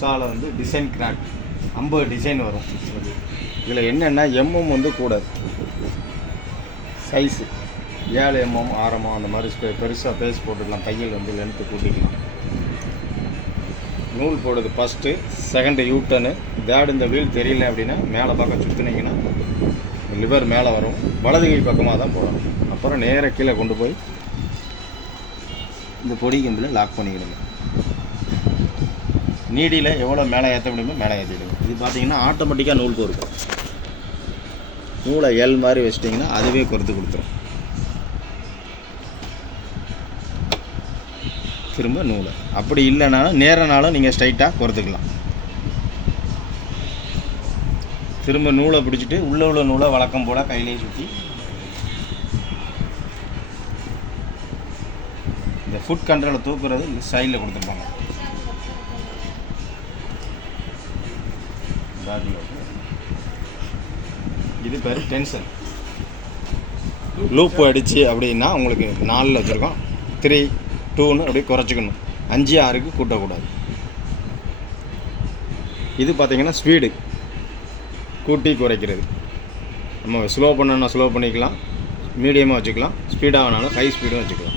சாலை வந்து design crack 50 design வரும். இதில் என்னென்னா எம்எம் வந்து கூட சைஸு 7 mm 6 mm அந்த மாதிரி பெருசாக பேஸ் போட்டுக்கலாம். தையல் வந்து லென்த்து கூட்டிக்கலாம். நூல் போடுறது ஃபஸ்ட்டு, செகண்டு யூட்டனு. தேர்டு இந்த வீல் தெரியல அப்படின்னா மேலே பக்கம் சுற்றுனீங்கன்னா லிவர் மேலே வரும். வலது கை பக்கமாக தான் போடணும். அப்புறம் நேராக கீழே கொண்டு போய் இந்த பொடி கம்பில் லாக் பண்ணிக்கணுங்க. நீடியில் எவ்வளோ மேலே ஏற்ற முடியுமோ மேலே ஏற்றிடுங்க. இது பார்த்தீங்கன்னா ஆட்டோமேட்டிக்காக நூல் கோர்க்கும். நூலை எல் மாதிரி வச்சிட்டிங்கன்னா அதுவே கொறுத்து கொடுத்துரும். திரும்ப நூலை அப்படி இல்லைனாலும் நேரனாலும் நீங்கள் ஸ்ட்ரைட்டாக கொறுத்துக்கலாம். திரும்ப நூலை பிடிச்சிட்டு உள்ள நூலை வழக்கம் போல் கையிலேயே சுற்றி இந்த ஃபுட் கண்ட்ரோலை தூக்குறது இந்த சைடில் கொடுத்துருப்பாங்க. இது பேர் டென்ஷன். லூப் அடிச்சு அப்படின்னா உங்களுக்கு 4 வச்சுருக்கோம். 3, 2ன்னு அப்படியே குறைச்சிக்கணும். 5, 6க்கு கூட்டக்கூடாது. இது பார்த்திங்கன்னா ஸ்பீடு கூட்டி குறைக்கிறது. நம்ம ஸ்லோ பண்ணணும்னா ஸ்லோ பண்ணிக்கலாம், மீடியமாக வச்சுக்கலாம், ஸ்பீடாக வேணாலும் ஹை ஸ்பீடும் வச்சுக்கலாம்.